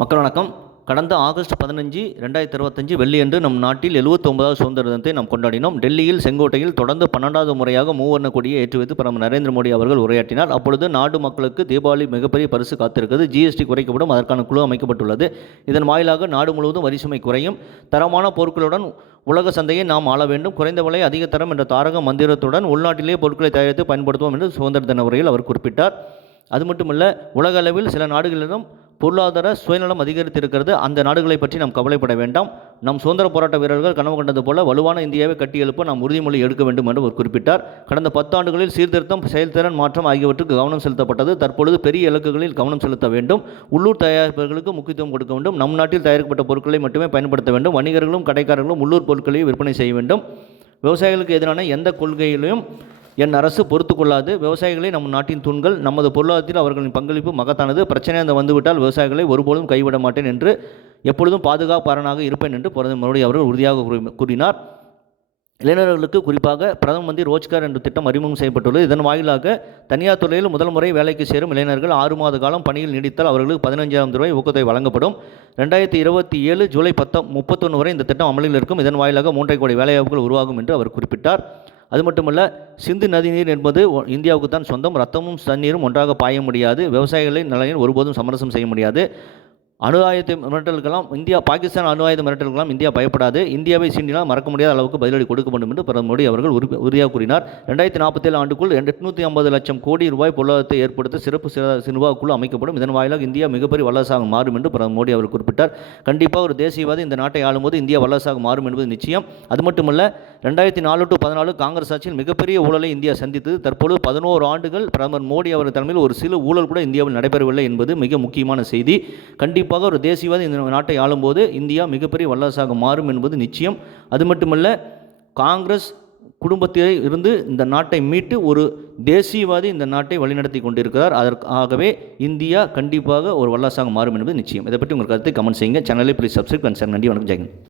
மக்கள் வணக்கம். கடந்த ஆகஸ்ட் பதினஞ்சு ரெண்டாயிரத்தி இருபத்தஞ்சு வெள்ளியன்று நம் நாட்டில் 79வது சுதந்திர தினத்தை நாம் கொண்டாடினோம். டெல்லியில் செங்கோட்டையில் தொடர்ந்து பன்னெண்டாவது முறையாக மூவர்ண கொடியை ஏற்றி வைத்து பிரதமர் நரேந்திர மோடி அவர்கள் உரையாற்றினார். அப்பொழுது நாடு மக்களுக்கு தீபாவளி மிகப்பெரிய பரிசு காத்திருக்கிறது. ஜிஎஸ்டி குறைக்கப்படும். அதற்கான குழு அமைக்கப்பட்டுள்ளது. இதன் வாயிலாக நாடு முழுவதும் வரிசுமை குறையும். தரமான பொருட்களுடன் உலக சந்தையை நாம் ஆள வேண்டும். குறைந்த விலை அதிக தரம் என்ற தாரக மந்திரத்துடன் உள்நாட்டிலேயே பொருட்களை தயாரித்து பயன்படுத்துவோம் என்று சுதந்திர தின உரையில் அவர் குறிப்பிட்டார். அது மட்டுமல்ல உலக அளவில் சில நாடுகளிலும் பொருளாதார சுயநலம் அதிகரித்திருக்கிறது. அந்த நாடுகளை பற்றி நாம் கவலைப்பட வேண்டாம். நம் சுதந்திர போராட்ட வீரர்கள் கனவு கண்டது போல வலுவான இந்தியாவை கட்டி எழுப்ப நாம் உறுதிமொழி எடுக்க வேண்டும் என்று அவர் குறிப்பிட்டார். கடந்த பத்தாண்டுகளில் சீர்திருத்தம் செயல்திறன் மாற்றம் ஆகியவற்றுக்கு கவனம் செலுத்தப்பட்டது. தற்பொழுது பெரிய இலக்குகளில் கவனம் செலுத்த வேண்டும். உள்ளூர் தயாரிப்பவர்களுக்கு முக்கியத்துவம் கொடுக்க வேண்டும். நம் நாட்டில் தயாரிக்கப்பட்ட பொருட்களை மட்டுமே பயன்படுத்த வேண்டும். வணிகர்களும் கடைக்காரர்களும் உள்ளூர் பொருட்களை விற்பனை செய்ய வேண்டும். விவசாயிகளுக்கு எதிரான எந்த கொள்கையிலும் என் அரசு பொறுத்து கொள்ளாது விவசாயிகளை நம் நாட்டின் தூண்கள். நமது பொருளாதாரத்தில் அவர்களின் பங்களிப்பு மகத்தானது. பிரச்சனை அந்த வந்துவிட்டால் விவசாயிகளை ஒருபோதும் கைவிட மாட்டேன் என்று எப்பொழுதும் பாதுகாப்பாரனாக இருப்பேன் என்று பிரதமர் மோடி அவர்கள் உறுதியாக கூறி- கூறினார். இளைஞர்களுக்கு குறிப்பாக பிரதம மந்திரி ரோஜ்கார் என்ற திட்டம் அறிமுகம் செய்யப்பட்டுள்ளது. இதன் வாயிலாக தனியார் துறையில் முதல் முறை வேலைக்கு சேரும் இளைஞர்கள் ஆறு மாத காலம் பணியில் நீடித்தால் அவர்களுக்கு பதினஞ்சாயிரம் ரூபாய் ஊக்கத்தொகை வழங்கப்படும். ரெண்டாயிரத்தி இருபத்தி ஏழு ஜூலை பத்த முப்பத்தொன்று வரை இந்த திட்டம் அமலில் இருக்கும். இதன் வாயிலாக மூன்றரை கோடி வேலைவாய்ப்புகள் உருவாகும் என்று அவர் குறிப்பிட்டார். அது மட்டுமல்ல சிந்து நதிநீர் என்பது இந்தியாவுக்கு தான் சொந்தம். ரத்தமும் தண்ணீரும் ஒன்றாக பாய முடியாது. விவசாயிகளின் நலனில் ஒருபோதும் சமரசம் செய்ய முடியாது. அணு ஆயுத மிரட்டல்களாம் இந்தியா பாகிஸ்தான் அணு ஆயுத மிரட்டலுக்கெல்லாம் இந்தியா பயப்படாது. இந்தியாவை சீண்டினால் மறக்க முடியாத அளவுக்கு பதிலடி கொடுக்க வேண்டும் என்று பிரதமர் மோடி அவர்கள் உறுதி உறுதியாக கூறினார். ரெண்டாயிரத்தி நாற்பத்தேழு ஆண்டுக்குள் எட்நூற்றி ஐம்பது லட்சம் கோடி ரூபாய் பொருளாதாரத்தை ஏற்படுத்த சிறப்பு சிற- அமைக்கப்படும். இதன் வாயிலாக இந்தியா மிகப்பெரிய வல்லரசாக மாறும் என்று பிரதமர் மோடி அவர் குறிப்பிட்டார். கண்டிப்பாக ஒரு தேசியவாதி இந்த நாட்டை ஆளும்போது இந்தியா வல்லரசாக மாறும் என்பது நிச்சயம். அது மட்டுமல்ல ரெண்டாயிரத்தி நாலு டு பதினாலு காங்கிரஸ் ஆட்சியில் மிகப்பெரிய ஊழலை இந்தியா சந்தித்தது. தற்போது பதினோரு ஆண்டுகள் பிரதமர் மோடி அவர் தலைமையில் ஒரு சில ஊழல் கூட இந்தியாவில் நடைபெறவில்லை என்பது மிக முக்கியமான செய்தி. கண்டிப்பாக கண்டிப்பாக ஒரு தேசியவாதி இந்த நாட்டை ஆளும்போது இந்தியா மிகப்பெரிய வல்லரசாக மாறும் என்பது நிச்சயம். அது மட்டுமல்ல காங்கிரஸ் குடும்பத்திலே இருந்து இந்த நாட்டை மீட்டு ஒரு தேசியவாதி இந்த நாட்டை வழிநடத்தி கொண்டிருக்கிறார். அதற்காகவே இந்தியா கண்டிப்பாக ஒரு வல்லரசாக மாறும் என்பது நிச்சயம். இதை பற்றி உங்கள் கருத்தை கமெண்ட் செய்யுங்க. சேனலை ப்ளீஸ் சப்ஸ்கிரைப் அண்ட் சார் நன்றி வணக்கம். ஜெயன்